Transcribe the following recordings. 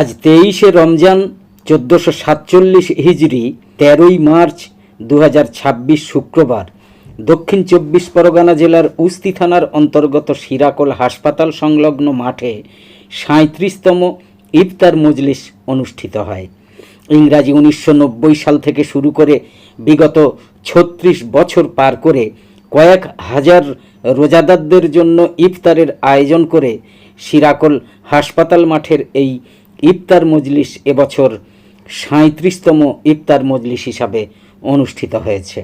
আজ 23শে রমজান 1447 হিজরি 13ই মার্চ 2026 শুক্রবার দক্ষিণ 24 পরগনা জেলার উস্তি থানার অন্তর্গত শিরাকোল হাসপাতাল সংলগ্ন মাঠে 37তম ইফতার মজলিস অনুষ্ঠিত হয়। ইংরাজি 1990 সাল থেকে শুরু করে বিগত 36 বছর পার করে কয়েক হাজার রোজাদারদের জন্য ইফতারের আয়োজন করে শিরাকোল হাসপাতাল মাঠের এই ইফতার মজলিস এবছর 37তম ইফতার মজলিস হিসাবে অনুষ্ঠিত হয়েছে।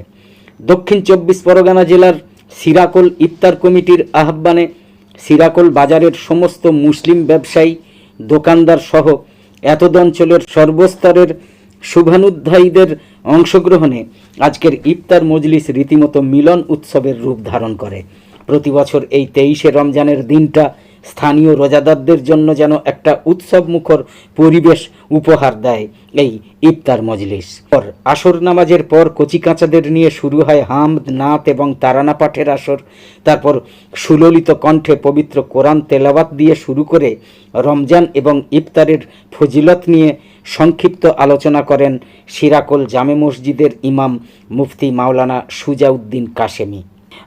দক্ষিণ 24 পরগনা জেলার শিরাকোল ইফতার কমিটির আহ্বানে শিরাকোল বাজারের সমস্ত মুসলিম ব্যবসায়ী, দোকানদার সহ এতদ অঞ্চলের সর্বস্তরের শুভানুধ্যায়ীদের অংশগ্রহণে আজকের ইফতার মজলিস রীতিমতো মিলন উৎসবের রূপ ধারণ করে। প্রতি বছর এই 23শে রমজানের দিনটা স্থানীয় রোজাদারদের জন্য যেন একটা উৎসব মুখর পরিবেশ উপহার দেয় এই ইফতার মজলিস। আসর নামাজের পর কচিকাঁচাদের নিয়ে শুরু হয় হামদ, নাত এবং তারানা পাঠের আসর। তারপর সুললিত কণ্ঠে পবিত্র কোরআন তেলাওয়াত দিয়ে শুরু করে রমজান এবং ইফতারের ফজিলত নিয়ে সংক্ষিপ্ত আলোচনা করেন শিরাকোল জামে মসজিদের ইমাম মুফতি মাওলানা সুজাউদ্দিন কাশেমি।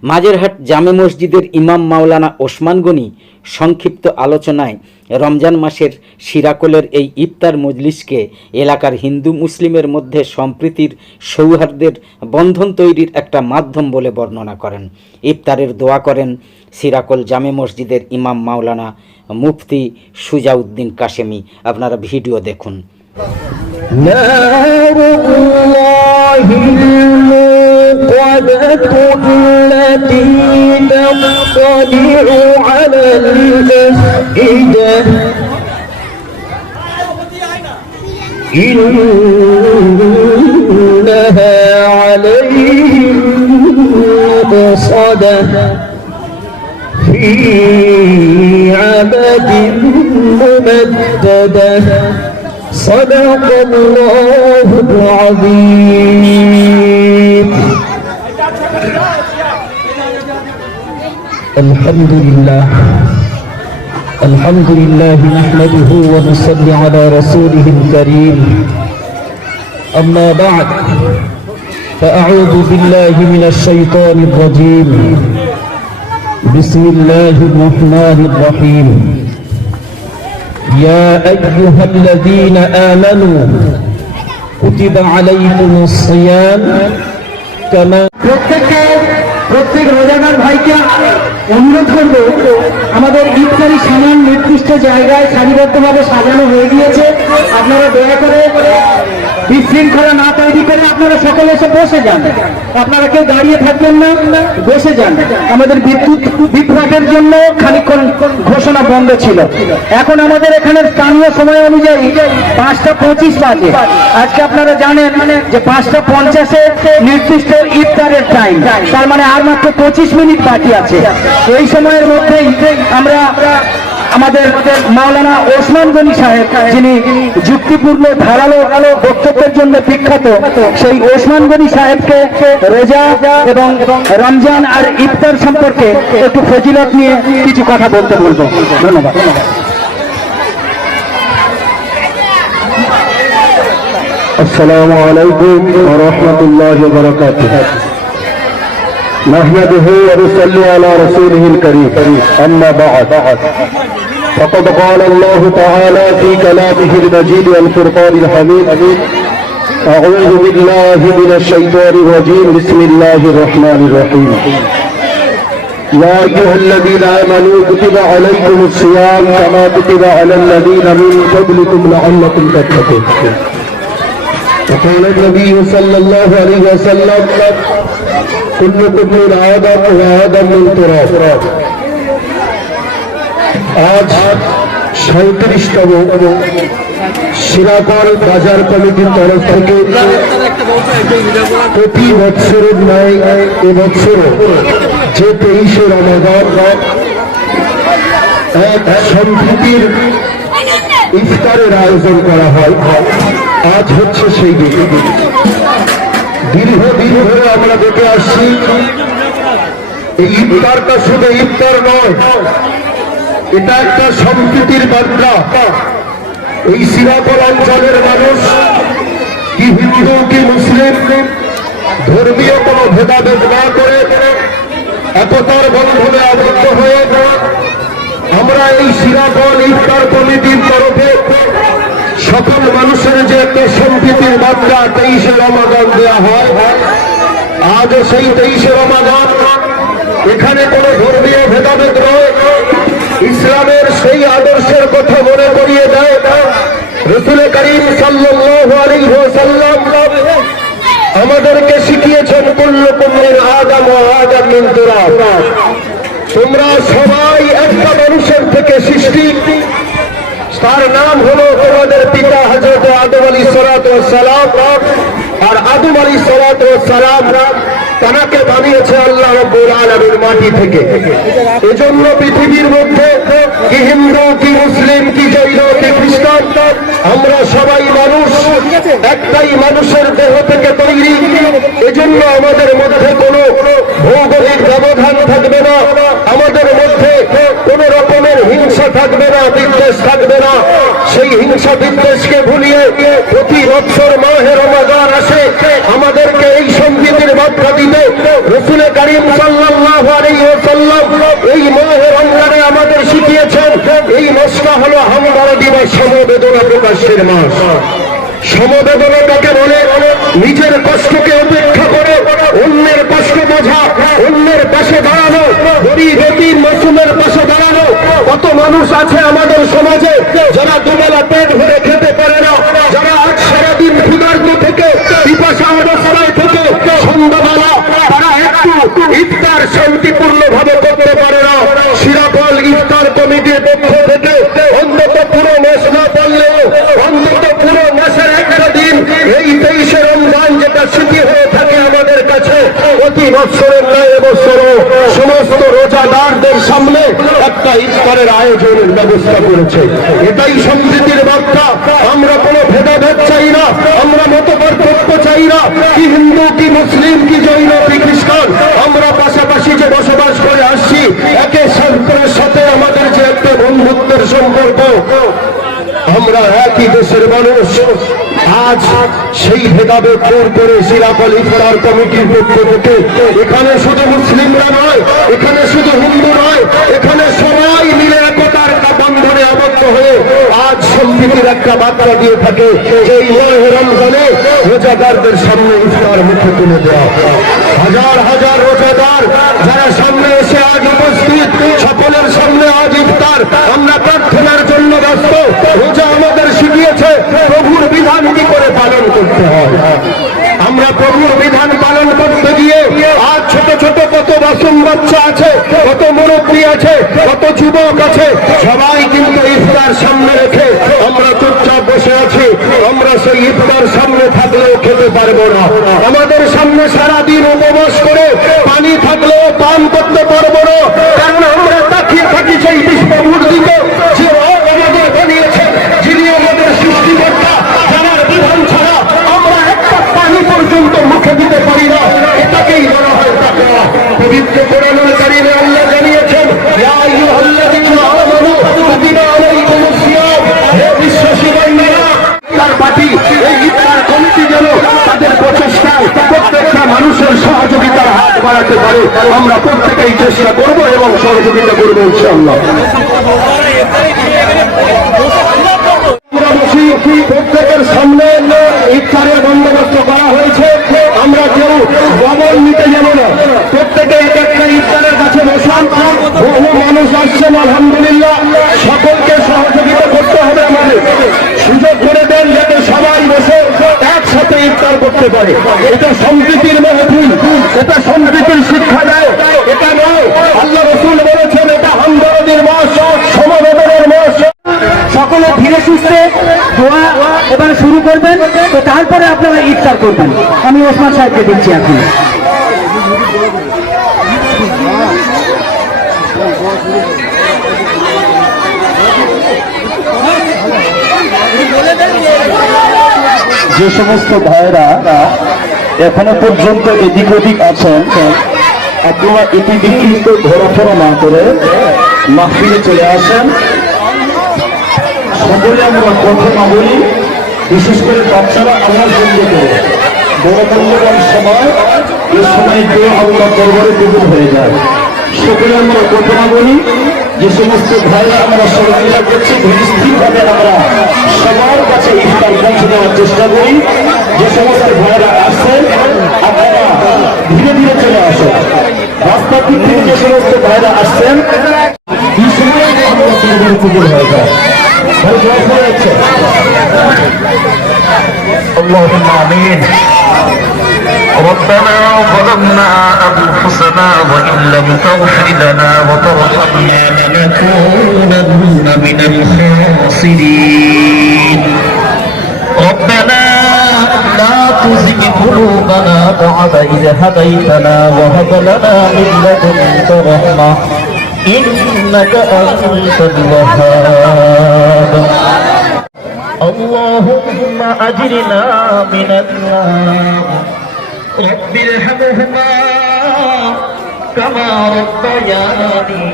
মাঝেরহাট জামে মসজিদের ইমাম মাওলানা ওসমান গনি সংক্ষিপ্ত আলোচনায় রমজান মাসের শিরাকোলের এই ইফতার মজলিসকে এলাকার হিন্দু মুসলিমের মধ্যে সম্প্রীতির, সৌহার্দ্যের বন্ধন তৈরির একটা মাধ্যম বলে বর্ণনা করেন। ইফতারের দোয়া করেন শিরাকোল জামে মসজিদের ইমাম মাওলানা মুফতি সুজাউদ্দিন কাশেমি। আপনারা ভিডিও দেখুন। التي تطلع على الأفئدة إنها عليهم مؤصدة في عمد ممددة صدق الله العظيم. الحمد لله نحمده ونصلي على رسوله الكريم. أما بعد فأعوذ بالله من الشيطان الرجيم. بسم الله الرحمن الرحيم. يا أيها الذين آمنوا كتب عليكم الصيام كما প্রত্যেক রোজাদার ভাইকে অনুরোধ করবো, আমাদের ইফতারি সামান নির্দিষ্ট জায়গায় সারিবদ্ধভাবে সাজানো হয়ে গিয়েছে। আপনারা দয়া করে বিশৃঙ্খলা না তৈরি করে আপনারা সকলে এসে বসে যান। আপনারা কেউ দাঁড়িয়ে থাকবেন না, বসে যান। আমাদের বিদ্যুৎ বিভ্রাটের জন্য খানিকক্ষণ ঘোষণা বন্ধ ছিল। এখন আমাদের এখানে স্থানীয় সময় অনুযায়ী 5:25 বাজে। আজকে আপনারা জানেন যে 5:50 নির্দিষ্ট ইফতারের টাইম, তার মানে আর মাত্র 25 মিনিট বাকি আছে। এই সময়ের মধ্যেই আমরা আমাদের মাওলানা ওসমান গনি সাহেব, যিনি যুক্তিপূর্ণ ধারালো বক্তব্যের জন্য বিখ্যাত, সেই ওসমান গনি সাহেবকে রোজা এবং রমজান আর ইফতার সম্পর্কে একটু ফজিলত নিয়ে কিছু কথা বলতে বলবো। ধন্যবাদ। আসসালামু আলাইকুম ওয়া রাহমাতুল্লাহি ওয়া বারাকাতুহু। نحمده ونصلي على رسوله الكريم. أما بعد فقد قال الله تعالى في كلامه المجيد والفرقان الحميد: أعوذ بالله من الشيطان الرجيم. بسم الله الرحمن الرحيم. يا أيها الذين آمنوا كتب عليكم الصيام كما كتب على الذين من قبلكم لعلكم تتقون. وقال النبي صلى الله عليه وسلم: كلكم من آدم وآدم من تراب. আজ 37তম শিরাকোল বাজার কমিটির তরফ থেকে প্রতি বছরের ন্যায় এবছর যে 23শে রমজান এক সম্প্রীতির ইফতারের আয়োজন করা হয়, আজ হচ্ছে সেই দিন। দীর্ঘদিন ধরে আমরা দেখে আসছি এই ইফতারটা শুধু ইফতার নয়, এটা একটা সম্প্রীতির বার্তা। এই শ্রীকাকুল অঞ্চলের মানুষ কি হিন্দু কি মুসলিম ধর্মীয় কোনো ভেদাভেদ না করে একতার বন্ধনে আবদ্ধ হয়ে আমরা এই শ্রীকাকুল ইফতার কমিটির তরফে সকল মানুষের যে একটা সম্প্রীতির বার্তা 23শে রমাদান দেওয়া হয়, আজ সেই 23শে রমাদান এখানে কোনো ধর্মীয় ভেদাভেদ নয়, ইসলামের সেই আদর্শের কথা মনে করিয়ে দেয়। রাসূল করিম সাল্লাল্লাহু আলাইহি ওয়াসাল্লাম আমাদেরকে শিখিয়েছেন কুল্লুকুম মিন আদম ওয়া আদম মিন তুরাব, তোমরা সবাই একটা মানুষের থেকে সৃষ্টি, তার নাম হলো তোমাদের পিতা হযরত আদম আলাইহিস সালাতু ওয়াস সালাম, আর আদম আলাইহিস সালাতু ওয়াস সালাম তাকে বানিয়েছে আল্লাহ রাব্বুল আলামিন মাটি থেকে। এজন্য পৃথিবীর মধ্যে কি হিন্দু কি মুসলিম কি জৈন কি খ্রিস্টান আমরা সবাই মানুষ, একটাই মানুষের দেহ থেকে তৈরি। এজন্য আমাদের মধ্যে কোনো ভৌগোলিক ব্যবধান থাকবে না, আমাদের মধ্যে কোন রকমের হিংসা থাকবে না, বিদ্বেষ থাকবে না। সেই হিংসা বিদ্বেষকে ভুলিয়ে প্রতি বছর মাহে রমাদান আসে আমাদেরকে এই সম্প্রীতির বার্তা দিতে রাসূল করিম সাল্লাল্লাহু আলাইহি ওয়াসাল্লাম এই মাহে রমজানে আমাদের শিখিয়েছেন এই মাসটা হলো হামদর্দি বা সমবেদনা প্রকাশের মাস। সমবেদনা কাকে বলে? নিজের কষ্টকে উপেক্ষা করে অন্যের কষ্ট বোঝা, অন্যের পাশে দাঁড়ানো, গরীব এতিম মাসুমের পাশে দাঁড়ানো। কত মানুষ আছে আমাদের সমাজে যারা দুবেলা পেট ভরে খেতে পারে না, যারা আজ সারাদিন ক্ষুধার্ত থেকে পিপাসা অবস্থায় থেকে সন্ধ্যাবেলা তারা একটু ইফতার শান্তিপূর্ণ ভাবে করতে পারে না। শ্রীকাকুল ইফতার কমিটির পক্ষ থেকে অন্তত পুরো মাস না পারলেও অন্তত পুরো মাসের একটা দিন এই 23শে রমজান যেটা স্মৃতি হয়ে থাকে আমাদের কাছে, প্রতি বছরের নয় এবছরও সমস্ত রোজাদারদের সামনে একটা ইফতারের আয়োজনের ব্যবস্থা করেছে। এটাই সম্প্রীতির বার্তা। আমরা কোনো ভেদাভেদ চাই না, আমরা মত পার্থক্য চাই না, কি হিন্দু কি মুসলিম কি জৈন কি খ্রিস্টান, আমরা পাশাপাশি যে বসবাস করে আসছি একে অপরের সাথে আমাদের যে একটা বন্ধুত্বের সম্পর্ক, আমরা একই দেশের মানুষ। আজ সেই ভেদাভেদ দূর করে শ্রীকাকুল ইফতার কমিটির পক্ষ থেকে এখানে শুধু মুসলিমরা নয়, এখানে শুধু হিন্দু নয়, এখানে সবাই মিলে একতার বন্ধনে আবদ্ধ হয়ে আজ সম্প্রীতির একটা বার্তা দিয়ে থাকে। এই মাহে রমজানে রোজাদারদের সামনে ইফতার মুখে তুলে দেওয়া, হাজার হাজার রোজাদার যারা সামনে এসে আজ উপস্থিত, সকলের সামনে আজ ইফতার। আমরা প্রার্থনার জন্য ব্যস্ত। রোজা আমাদের শিখিয়েছে প্রভুর বিধান কি করে পালন করতে হয়। আমরা প্রভুর বিধান পালন করতে গিয়ে আজ ছোট ছোট কত মাসুম বাচ্চা আছে, কত মুরব্বী আছে, কত যুবক আছে, সবাই কিন্তু ইফতার সামনে রেখে আমরা চুপচাপ বসে আছি। আমরা সেই ইফতার সামনে থাকলেও খেতে পারবো না, আমাদের সামনে সারাদিন উপবাস করে পানি থাকলেও পান করতে পারবো না, কারণ আমরা তাকিয়ে থাকি সেই বিশ্বপ্রভুর দিকে যে আমাদের বানিয়েছেন, যিনি আমাদের সৃষ্টিকর্তা, যার বিধান ছাড়া আমরা একটা পানি পর্যন্ত মুখে দিতে পারি না। এটাকেই বলা হয় তাকওয়া। পবিত্র কোরআনুল কারীমে আল্লাহ জানিয়েছেন, ইয়া আইয়ুহাল্লাযীনা আমানু কুতিবা আলাইকুমুস সিয়াম, হে বিশ্বাসী বান্দারা, তার পার্টি এই ইফতার কমিটি যেন তাদের প্রচেষ্টায় প্রত্যেকটা মানুষের সহযোগিতার হাত বাড়াতে পারে। আমরা প্রত্যেকেই চেষ্টা করব এবং সহযোগিতা করবো ইনশাআল্লাহ। প্রত্যেকের সামনে ইফতারের বন্দোবস্ত করা হয়েছে। আমরা কেউ গবল নিতে যাব না, প্রত্যেকে এক একটা ইফতারের কাছে বসান। বহু মানুষ আসছেন আলহামদুলিল্লাহ, সকলকে সহযোগিতা করতে হবে। আমাদের সুযোগ করে দেন যাতে সবাই বসে একসাথে ইফতার করতে পারে। এটা সম্প্রীতির মাহফিল, এটা সম্প্রীতির শিক্ষা দেয়, এটা নয়। আল্লাহ রাসূল বলেছেন এটা হামদর্দির মাস, সমবেদনার মাস। সকলে ধীরে সুস্থে দোয়া এবারে শুরু করবেন, তো তারপরে আপনারা ইফতার করবেন। আমি ওসমান সাহেবকে দিচ্ছি এখন। যে সমস্ত ভাইয়েরা এখনো পর্যন্ত এদিক ওদিক আছেন, আপনারা এটি বিকৃত ঘোরাফেরা না করে মাহফিলে চলে আসেন। সকলে আমরা কথা বলি, বিশেষ করে বাচ্চারা আওয়াজ বন্ধ করে। বড় মূল্যবান সময়, এই সময় দিয়ে আল্লাহ দরবারে কবুল হয়ে যায়। সকলে আমরা কথা বলি, যে সমস্ত ভাইরা আমরা সহযোগিতা করছি স্থিরভাবে আমরা সবার কাছে ইফতার পৌঁছে দেওয়ার চেষ্টা করি। যে সমস্ত ভাইরা আসছেন আপনারা ধীরে ধীরে চলে আসেন। রাস্তার দিক থেকে যে সমস্ত ভাইরা আসছেন এই সময় আমরা দরবারে কবুল হয়ে যায়। ভাই জয় হয়ে যাচ্ছে। اللهم آمين. ربنا ظلمنا أنفسنا وإن لم تغفر لنا وترحمنا لنكونن من الخاسرين ربنا لا تزغ قلوبنا بعد إذ هديتنا وهب لنا من لدنك رحمة إنك أنت الوهاب اللهم أجرنا من النار رب ارحمهما كما ربياني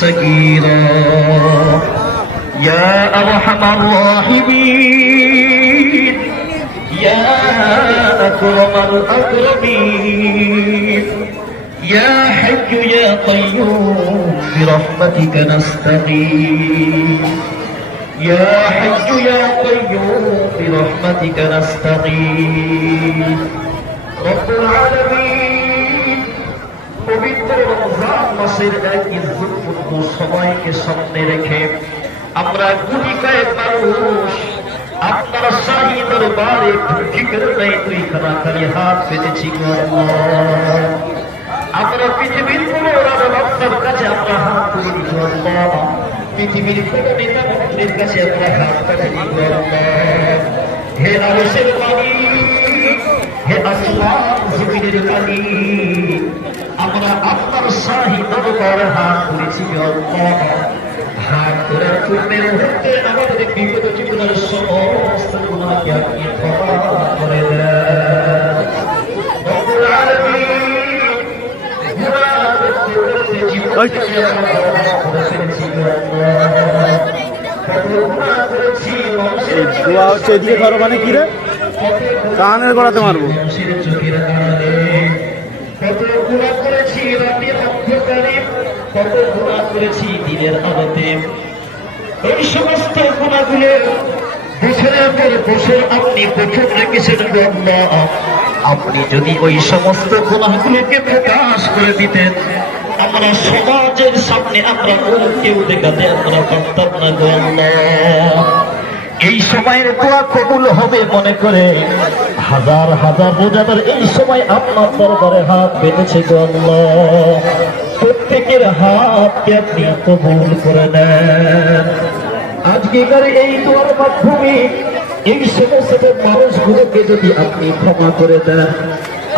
صغيرا يا أرحم الراحمين يا أكرم الأكرمين يا حي يا قيوم برحمتك نستغيث يا حي يا قيوم برحمتك نستغيث رب العالمين পবিত্র রমজান মাসের এক ইজ্জতপূর্ণ সময়কে সামনে রেখে আমরা গুটি কয়েক মানুষ আপনার শাহী দরবারে ফিকির নেই তুই খালি হাত পেতেছি গো আল্লাহ। আমরা পৃথিবীর কোন রাজা কাছে আমরা হাত তুলি গো আল্লাহ। পৃথিবীর কোন নেতা মন্ত্রীর কাছে আমরা হাত পাঠিয়ে গো আল্লাহ। হে আরশের মালিক, হে আসমান জমিনের মালিক, আমরা আপনার শাহী দরবারে হাত তুলেছি গো আল্লাহ। হাত তোলার পূর্বে মুহূর্তে আমাদের বিগত জীবনের সমস্ত গুনাহকে আপনি ক্ষমা করে দেন রব্বুল আলামিন। গুনাহ করতে করতে জীবনকে আমরা বরবাদ করে ফেলেছি গো আল্লাহ। কত গুনাহ করেছি, দোয়া হচ্ছে এদিকে ধরো মানে কি রে কানের গড়াতে মারবো। মানুষের চোখের আড়ালে কত গুনাহ করেছি, রাতের অন্ধকারে কত গুনাহ করেছি, দিনের আলোতে। এই সমস্ত গুনাহগুলো বছরের পর বছর আপনি গোপন রেখেছেন গো আল্লাহ। আপনি যদি ওই সমস্ত গুনাহগুলোকে প্রকাশ করে দিতেন, আমরা সমাজের সামনে আমরা কেউ দেখাতে আমরা পারতাম না গো আল্লাহ। এই সময়ের দোয়া কবুল হবে মনে করে হাজার হাজার রোজাদার এই সময় আপনার দরবারে হাত পেতেছে গো আল্লাহ। প্রত্যেকের হাতকে আপনি কবুল করে নেন। আজকেকার এই দোয়ার মাধ্যমে এই সমস্ত মানুষগুলোকে যদি আপনি ক্ষমা করে দেন,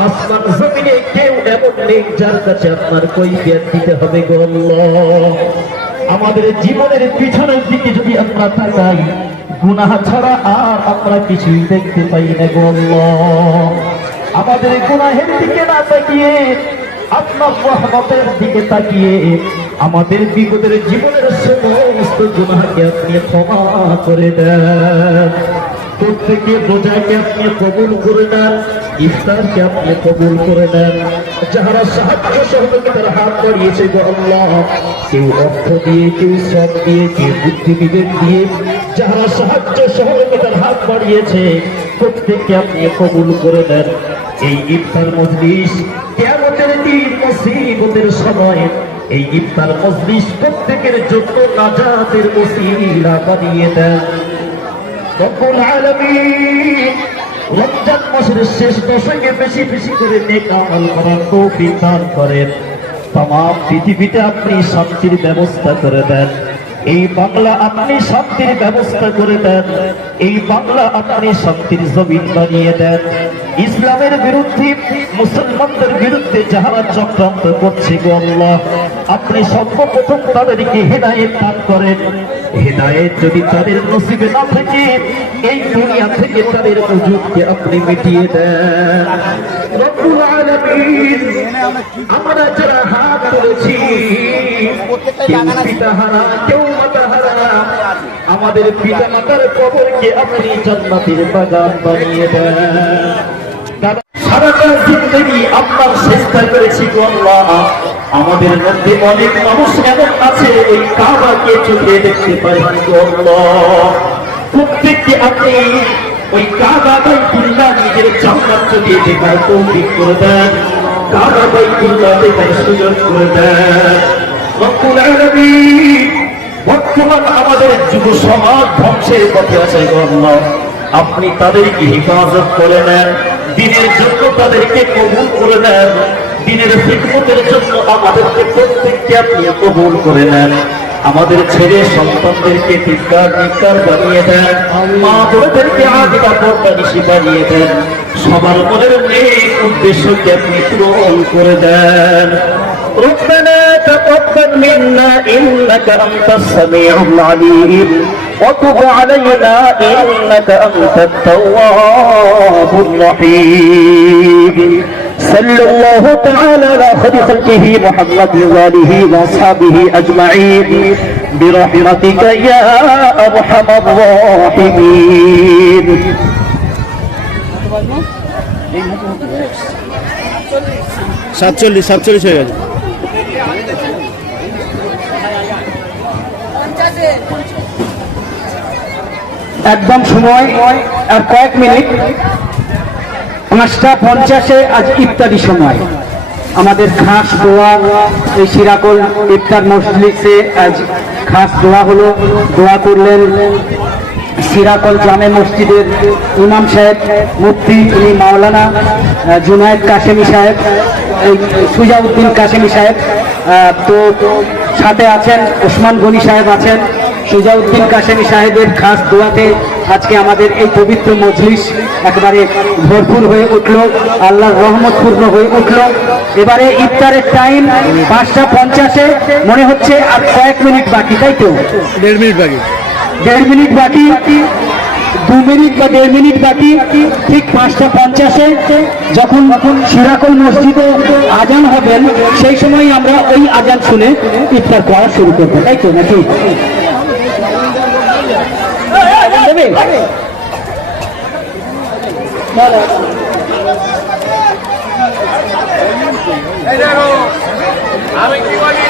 আসমান জমিনে কেউ এমন নেই যার কাছে আপনার কৈফিয়ত দিতে হবে গো আল্লাহ। আমাদের জীবনের পিছনের দিকে যদি আমরা তাকাই, গুনাহ ছাড়া আর আমরা কিছুই দেখতে পাই না গো আল্লাহ। আমাদের গুনাহের দিকে না তাকিয়ে আপনার রহমতের দিকে তাকিয়ে আমাদের বিগতের জীবনের সমস্ত গুনাহকে আপনি ক্ষমা করে দেন। প্রত্যেকে রোজাকে আপনি কবুল করে নেন, ইফতারকে আপনি কবুল করে নেন। যারা সাহায্য সহযোগিতার হাত বাড়িয়েছে গো আল্লাহ, কেউ অর্থ দিয়ে, কেউ শ্রম দিয়ে, কেউ বুদ্ধি বিবেক দিয়ে, যারা সাহায্য সহযোগিতার হাত বাড়িয়েছে প্রত্যেককে আপনি কবুল করে নেন। এই ইফতার মজলিস কিয়ামতের দিন মুসিবতের সময় এই ইফতার মজলিস প্রত্যেকের জন্য নাজাতের ওসিলা বানিয়ে দেন রব্বুল আলামিন। রমজান মাসের শেষ দশকে বেশি বেশি করে নেক আমল করার তৌফিক দান করেন। तमाम পৃথিবীতে আপনি শান্তির ব্যবস্থা করে দেন। এই বাংলা আপনি শান্তির ব্যবস্থা করে দেন। এই বাংলা আপনি শান্তির জমিন বানিয়ে দেন। ইসলামের বিরুদ্ধে, মুসলমানদের বিরুদ্ধে যারা চক্রান্ত করছে গো আল্লাহ, আপনি সর্বপ্রথম তাদেরকে হেদায়েত দান করেন। হেদায়েত যদি তাদের নসিবে না থাকে, এই দুনিয়া থেকে তাদের ওজুদকে আপনি মিটিয়ে দেন রব্বুল আলামিন। আমরা যারা হাত তুলেছি, কেউ পিতাহারা, কেউ মাতাহারা, আমাদের পিতা মাতার কবরকে আপনি জান্নাতের বাগান বানিয়ে দেন। দাদা সারাটা জিন্দগি আপনার চেষ্টা করেছি গো আল্লাহ। আমাদের মধ্যে অনেক মানুষ এমন আছে ওই কাবাকে চোখে দেখতে পারেন গো আল্লাহ। প্রত্যেককে আপনি ওই কাবা বাইতুল্লাহ নিজের জান্নাত চোখে দেখার তৌফিক করে দেন। কাবা বাইতুল্লাহ দেখার সুযোগ করে দেন রব্বুল আলামিন। বর্তমান আমাদের যুব সমাজ ধ্বংসের পথে আছে গো আল্লাহ। আপনি তাদেরকে হেফাজত করে নেন, দিনের জন্য তাদেরকে কবুল করে নেন, দিনের খিদমতের জন্য আমাদেরকে প্রত্যেককে আপনি কবুল করে নেন। আমাদের ছেলে সন্তানদেরকে ধিক্কার নিকার বানিয়ে দেন, মা বোনদেরকে আজীবন পর্দানিশী বানিয়ে দেন। সবার মনের নেক উদ্দেশ্যকে আপনি পূরণ করে দেন। ربنا تقبل منا إنك أنت السميع العليم وتب علينا إنك أنت التواب الرحيم. صلى الله تعالى على خير خلقه محمد وآله وأصحابه أجمعين برحمتك يا أرحم الراحمين. সাতচল্লিশ হয়ে গেছে। একদম সময় আর কয়েক মিনিট, 5:50 আজ ইফতারি সময়। আমাদের খাস দোয়া এই শিরাকল ইফতার মজলিসে আজ খাস দোয়া হলো। দোয়া করলেন শিরাকল জামে মসজিদের ইমাম সাহেব, মুফতি উনি মাওলানা জুনায়েদ কাশেমি সাহেব, এই সুজাউদ্দিন কাশেমি সাহেব। তো সাথে আছেন ওসমান গনি সাহেব আছেন। সুজাউদ্দিন কাশেমি সাহেবের খাস দোয়াতে আজকে আমাদের এই পবিত্র মজলিস একেবারে ভরপুর হয়ে উঠল, আল্লাহর রহমতপূর্ণ হয়ে উঠল। এবারে ইফতারের টাইম 5:50, মনে হচ্ছে আর কয়েক মিনিট বাকি, তাই তো? 1.5 মিনিট বাকি, 1.5 মিনিট বাকি, 2 মিনিট বা 1.5 মিনিট বাকি। ঠিক 5:50 যখন শিরাকল মসজিদে আজান হবেন সেই সময় আমরা ওই আজান শুনে ইফতার করা শুরু করবো, তাই তো নাকি? আমি কি বলি